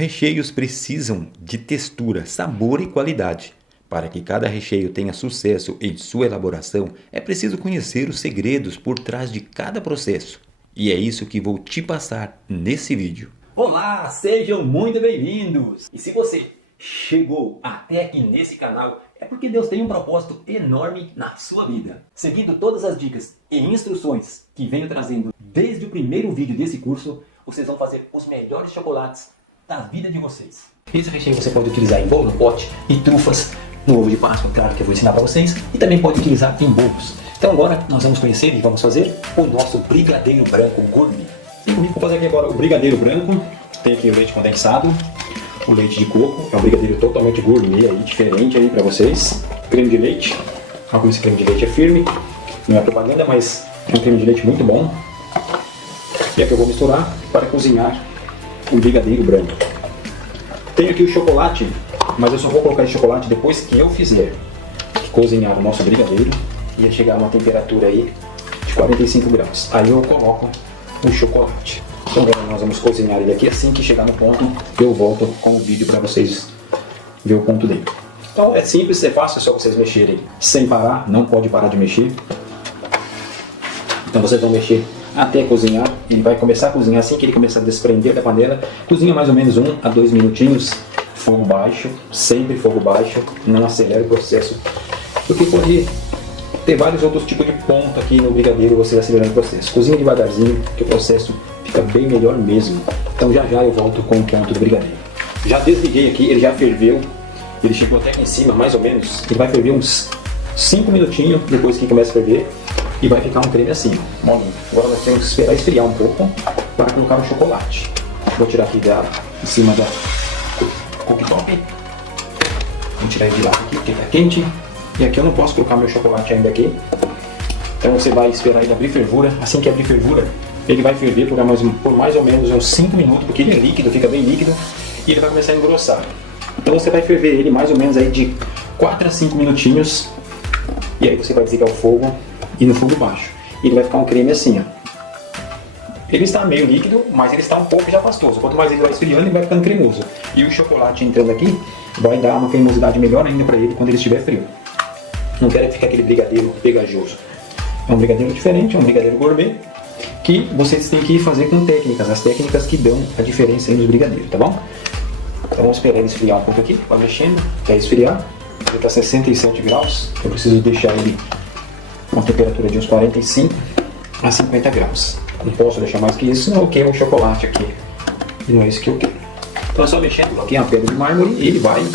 Recheios precisam de textura, sabor e qualidade. Para que cada recheio tenha sucesso em sua elaboração, é preciso conhecer os segredos por trás de cada processo. E é isso que vou te passar nesse vídeo. Olá, sejam muito bem-vindos! E se você chegou até aqui nesse canal, é porque Deus tem um propósito enorme na sua vida. Seguindo todas as dicas e instruções que venho trazendo desde o primeiro vídeo desse curso, vocês vão fazer os melhores chocolates da vida de vocês. Esse recheio você pode utilizar em bolo, no pote, em trufas, no ovo de Páscoa, claro que eu vou ensinar para vocês, e também pode utilizar em bolos. Então agora nós vamos conhecer e vamos fazer o nosso brigadeiro branco gourmet. E comigo vou fazer aqui agora o brigadeiro branco. Tem aqui o leite condensado, o leite de coco, é um brigadeiro totalmente gourmet aí, diferente aí para vocês. Creme de leite, como esse creme de leite é firme, não é propaganda, mas é um creme de leite muito bom. E aqui eu vou misturar para cozinhar o brigadeiro branco. Tenho aqui o chocolate, mas eu só vou colocar esse chocolate depois que eu fizer cozinhar o nosso brigadeiro e chegar a uma temperatura aí de 45 graus. Aí eu coloco o chocolate. Então agora nós vamos cozinhar ele aqui, assim que chegar no ponto eu volto com o vídeo para vocês ver o ponto dele. Então é simples, é fácil, é só vocês mexerem sem parar, não pode parar de mexer. Então vocês vão mexer até cozinhar, ele vai começar a cozinhar assim que ele começar a desprender da panela. Cozinha mais ou menos 1 a 2 minutinhos, fogo baixo, sempre fogo baixo, não acelera o processo, porque pode ter vários outros tipos de ponto aqui no brigadeiro, você acelerando o processo. Cozinha devagarzinho, que o processo fica bem melhor mesmo. Então já já eu volto com o ponto do brigadeiro. Já desliguei aqui, ele já ferveu, ele chegou até aqui em cima mais ou menos, ele vai ferver uns 5 minutinhos depois que começa a ferver. E vai ficar um creme assim, molinho. Agora nós temos que esperar esfriar um pouco para colocar o chocolate. Vou tirar aqui em cima da cooktop. Vou tirar ele de lá aqui porque está quente. E aqui eu não posso colocar meu chocolate ainda aqui. Então você vai esperar ele abrir fervura. Assim que abrir fervura, ele vai ferver por mais ou menos uns 5 minutos, porque ele é líquido, fica bem líquido. E ele vai começar a engrossar. Então você vai ferver ele mais ou menos aí de 4 a 5 minutinhos. E aí você vai desligar o fogo e no fogo baixo. Ele vai ficar um creme assim, ó. Ele está meio líquido, mas ele está um pouco já pastoso. Quanto mais ele vai esfriando, ele vai ficando cremoso. E o chocolate entrando aqui vai dar uma cremosidade melhor ainda para ele quando ele estiver frio. Não quero ficar aquele brigadeiro pegajoso. É um brigadeiro diferente, é um brigadeiro gourmet, que vocês têm que fazer com técnicas, as técnicas que dão a diferença aí nos brigadeiros, tá bom? Então vamos esperar ele esfriar um pouco aqui, vai mexendo, até esfriar. Ele está a 67 graus, eu preciso deixar ele com temperatura de uns 45 a 50 graus. Não posso deixar mais que isso, senão eu queimo o chocolate aqui. E não é isso que eu quero. Então é só mexendo, aqui é uma pedra de mármore e ele vai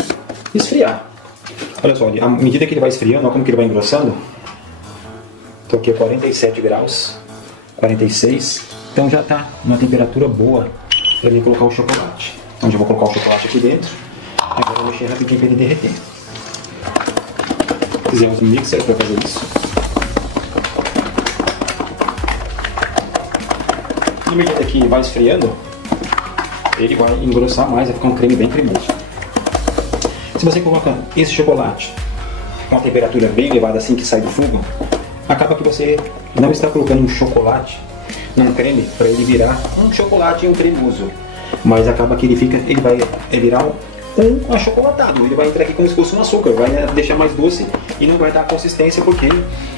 esfriar. Olha só, à medida que ele vai esfriando, olha como que ele vai engrossando. Estou aqui a 47 graus, 46. Então já está uma temperatura boa para mim colocar o chocolate. Então já vou colocar o chocolate aqui dentro. Agora eu vou mexer rapidinho para ele derreter. Fizemos um mixer para fazer isso. À medida que ele vai esfriando, ele vai engrossar mais, vai ficar um creme bem cremoso. Se você coloca esse chocolate com uma temperatura bem elevada assim que sai do fogo, acaba que você não está colocando um chocolate num creme para ele virar um chocolate e um cremoso, mas acaba que ele vai virar um achocolatado. Ele vai entrar aqui como se fosse um açúcar, vai deixar mais doce e não vai dar consistência porque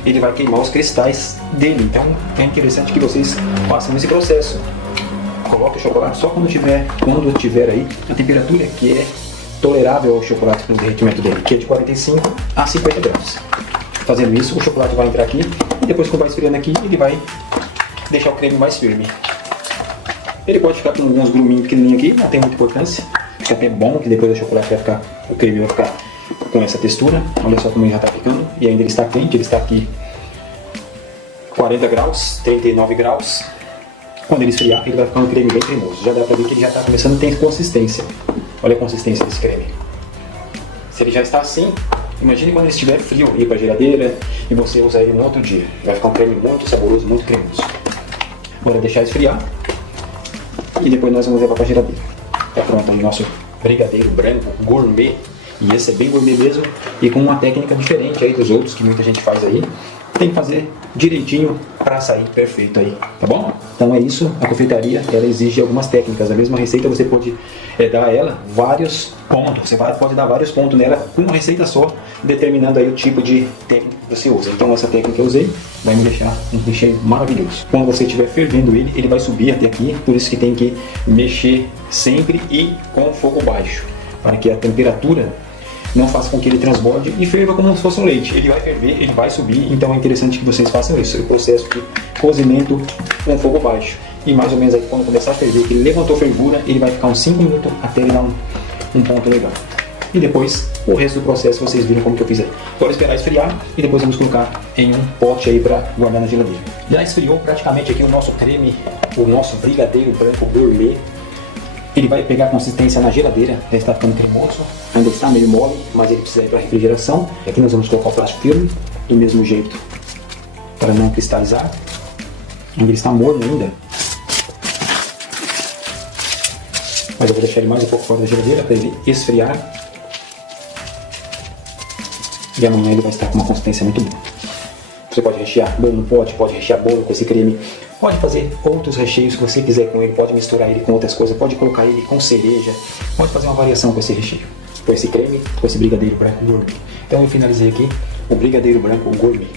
ele vai queimar os cristais dele. Então é interessante que vocês façam esse processo. Coloque o chocolate só quando tiver aí a temperatura que é tolerável ao chocolate no derretimento dele, que é de 45 a 50 graus. Fazendo isso, o chocolate vai entrar aqui e depois que vai esfriando aqui, ele vai deixar o creme mais firme. Ele pode ficar com alguns gruminhos pequenininhos aqui, não tem muita importância. Fica até bom que depois o chocolate vai ficar, o creme vai ficar com essa textura. Olha só como ele já está ficando. E ainda ele está quente, ele está aqui 40 graus, 39 graus. Quando ele esfriar, ele vai ficar um creme bem cremoso. Já dá para ver que ele já está começando a ter consistência. Olha a consistência desse creme. Se ele já está assim, imagine quando ele estiver frio, ir para a geladeira e você usar ele no outro dia. Vai ficar um creme muito saboroso, muito cremoso. Agora deixar esfriar e depois nós vamos levar para a geladeira. Está pronto aí o nosso brigadeiro branco gourmet. E esse é bem gourmet mesmo e com uma técnica diferente aí dos outros que muita gente faz aí. Tem que fazer direitinho para sair perfeito aí, tá bom? Então é isso, a confeitaria ela exige algumas técnicas. A mesma receita você pode é dar a ela vários pontos. Você pode dar vários pontos nela com uma receita só, determinando aí o tipo de técnica que você usa. Então essa técnica que eu usei vai me deixar um recheio maravilhoso. Quando você estiver fervendo ele vai subir até aqui, por isso que tem que mexer sempre e com fogo baixo, para que a temperatura não faça com que ele transborde e ferva como se fosse um leite. Ele vai ferver, ele vai subir, então é interessante que vocês façam isso. O processo de cozimento com fogo baixo. E mais ou menos aí quando começar a ferver, que ele levantou fervura, ele vai ficar uns 5 minutos até ele dar um ponto legal. E depois o resto do processo vocês viram como que eu fiz aí. Agora esperar esfriar e depois vamos colocar em um pote aí para guardar na geladeira. Já esfriou praticamente aqui o nosso creme, o nosso brigadeiro branco gourmet. Ele vai pegar consistência na geladeira, já está ficando cremoso, ainda está meio mole, mas ele precisa ir para refrigeração. E aqui nós vamos colocar o plástico filme, do mesmo jeito, para não cristalizar. Ele está morno ainda, mas eu vou deixar ele mais um pouco fora da geladeira para ele esfriar. E amanhã ele vai estar com uma consistência muito boa. Você pode rechear bolo no pote, pode rechear bolo com esse creme, pode fazer outros recheios que você quiser com ele, pode misturar ele com outras coisas, pode colocar ele com cereja, pode fazer uma variação com esse recheio, com esse creme, com esse brigadeiro branco gourmet. Então eu finalizei aqui o brigadeiro branco gourmet.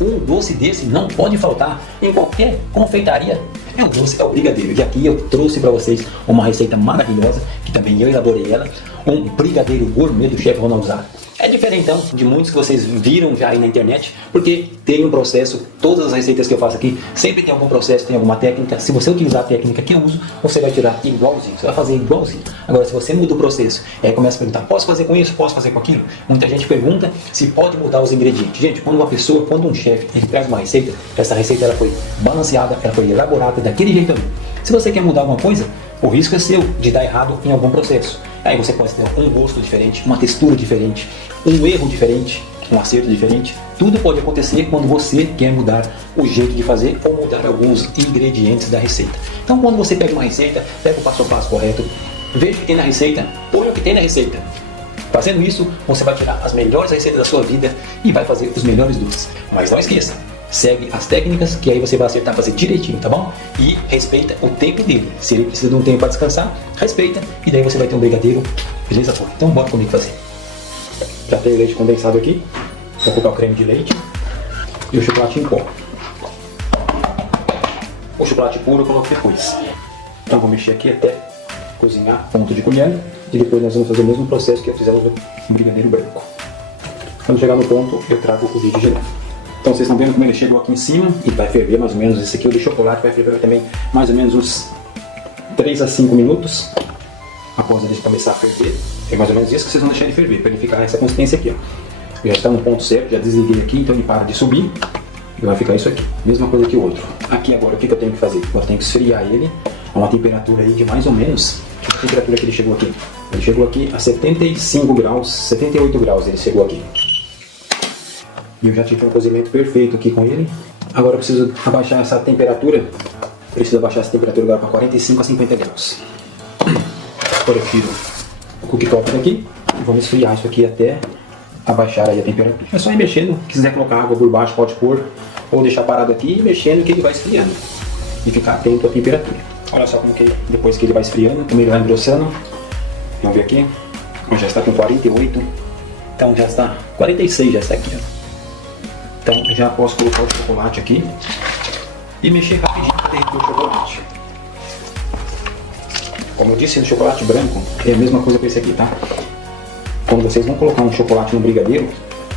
Um doce desse não pode faltar em qualquer confeitaria. É um doce, é o brigadeiro. E aqui eu trouxe para vocês uma receita maravilhosa, que também eu elaborei ela, um brigadeiro gourmet do chefe Ronaldo Zara. É diferentão de muitos que vocês viram já aí na internet, porque tem um processo, todas as receitas que eu faço aqui, sempre tem algum processo, tem alguma técnica. Se você utilizar a técnica que eu uso, você vai tirar igualzinho, você vai fazer igualzinho. Agora, se você muda o processo, aí começa a perguntar, posso fazer com isso, posso fazer com aquilo? Muita gente pergunta se pode mudar os ingredientes. Gente, quando um chefe, ele traz uma receita, essa receita ela foi balanceada, ela foi elaborada daquele jeito ali. Se você quer mudar alguma coisa, o risco é seu de dar errado em algum processo. Aí você pode ter um gosto diferente, uma textura diferente, um erro diferente, um acerto diferente. Tudo pode acontecer quando você quer mudar o jeito de fazer ou mudar alguns ingredientes da receita. Então quando você pega uma receita, pega o passo a passo correto, veja o que tem na receita, põe o que tem na receita. Fazendo isso, você vai tirar as melhores receitas da sua vida e vai fazer os melhores doces. Mas não esqueça, segue as técnicas que aí você vai acertar, fazer direitinho, tá bom? E respeita o tempo dele. Se ele precisa de um tempo para descansar, respeita e daí você vai ter um brigadeiro, beleza? Então bora comigo fazer. Já tem o leite condensado aqui, vou colocar o creme de leite e o chocolate em pó. O chocolate puro eu coloco depois. Então eu vou mexer aqui até cozinhar ponto de colher e depois nós vamos fazer o mesmo processo que fizemos no brigadeiro branco. Quando chegar no ponto, eu trago o vídeo de novo. Então vocês estão vendo como ele chegou aqui em cima e vai ferver mais ou menos. Esse aqui o de chocolate vai ferver também mais ou menos uns 3 a 5 minutos após ele começar a ferver. É mais ou menos isso que vocês vão deixar ele ferver, para ele ficar essa consistência aqui, ó. Já está no ponto certo, já desliguei aqui, então ele para de subir e vai ficar isso aqui. Mesma coisa que o outro. Aqui agora o que eu tenho que fazer? Eu tenho que esfriar ele a uma temperatura aí de mais ou menos. Que temperatura que ele chegou aqui? Ele chegou aqui a 75 graus, 78 graus ele chegou aqui. E eu já tive um cozimento perfeito aqui com ele. Agora eu preciso abaixar essa temperatura. Preciso abaixar essa temperatura agora para 45 a 50 graus. Agora eu tiro o cooktop daqui e vamos esfriar isso aqui até abaixar aí a temperatura. É só ir mexendo. Se quiser colocar água por baixo, pode pôr. Ou deixar parado aqui e mexendo que ele vai esfriando. E ficar atento à temperatura. Olha só como que depois que ele vai esfriando, também ele vai engrossando. Vamos ver aqui. Já está com 48. Então já está 46, já está aqui, ó. Então já posso colocar o chocolate aqui e mexer rapidinho para derreter o chocolate. Como eu disse, no chocolate branco é a mesma coisa que esse aqui, tá? Quando vocês vão colocar um chocolate no brigadeiro,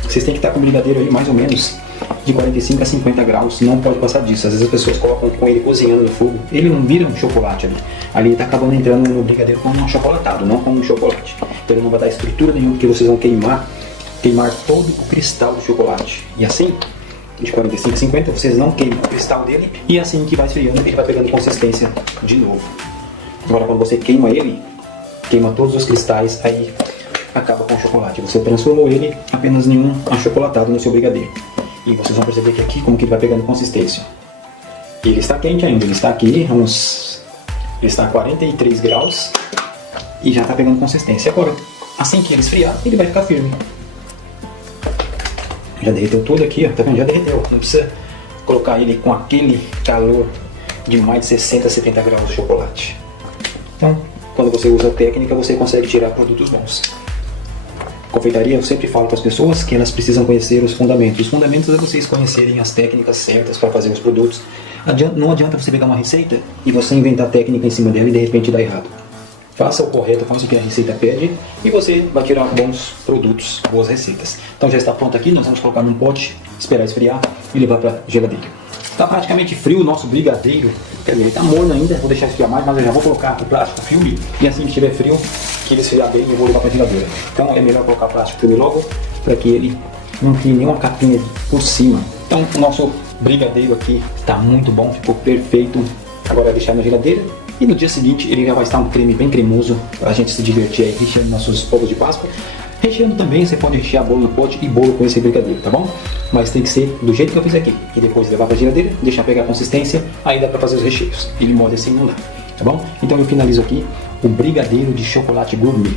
vocês têm que estar com o brigadeiro aí mais ou menos de 45 a 50 graus, não pode passar disso. Às vezes as pessoas colocam com ele cozinhando no fogo, ele não vira um chocolate ali. Ali ele está acabando entrando no brigadeiro como um achocolatado, não como um chocolate. Então ele não vai dar estrutura nenhuma, porque vocês vão queimar todo o cristal do chocolate. E assim, de 45 a 50, vocês não queimam o cristal dele. E assim que vai esfriando, ele vai pegando consistência de novo. Agora quando você queima ele, queima todos os cristais, aí acaba com o chocolate. Você transformou ele apenas em um achocolatado no seu brigadeiro. E vocês vão perceber que aqui como que ele vai pegando consistência. E ele está quente ainda, ele está aqui ele está a 43 graus e já está pegando consistência. Agora, assim que ele esfriar, ele vai ficar firme. Já derreteu tudo aqui, ó, tá vendo? Já derreteu. Não precisa colocar ele com aquele calor de mais de 60, 70 graus de chocolate. Então, quando você usa a técnica, você consegue tirar produtos bons. Confeitaria, eu sempre falo para as pessoas que elas precisam conhecer os fundamentos. Os fundamentos é vocês conhecerem as técnicas certas para fazer os produtos. Não adianta você pegar uma receita e você inventar técnica em cima dela e de repente dar errado. Faça o correto, faça o que a receita pede e você vai tirar bons produtos, boas receitas. Então já está pronto aqui, nós vamos colocar num pote, esperar esfriar e levar para a geladeira. Está praticamente frio o nosso brigadeiro. Quer dizer, ele está morno ainda, vou deixar esfriar mais, mas eu já vou colocar o plástico filme e assim que estiver frio, que ele esfriar bem, eu vou levar para a geladeira. Então é melhor colocar o plástico filme logo, para que ele não crie nenhuma capinha por cima. Então o nosso brigadeiro aqui está muito bom, ficou perfeito. Agora é deixar na geladeira e no dia seguinte ele já vai estar um creme bem cremoso para a gente se divertir aí recheando nossos ovos de Páscoa. Recheando também, você pode rechear bolo no pote e bolo com esse brigadeiro, tá bom? Mas tem que ser do jeito que eu fiz aqui. E depois levar para a geladeira, deixar pegar a consistência, aí dá para fazer os recheios. Ele mole assim não dá, tá bom? Então eu finalizo aqui o brigadeiro de chocolate gourmet.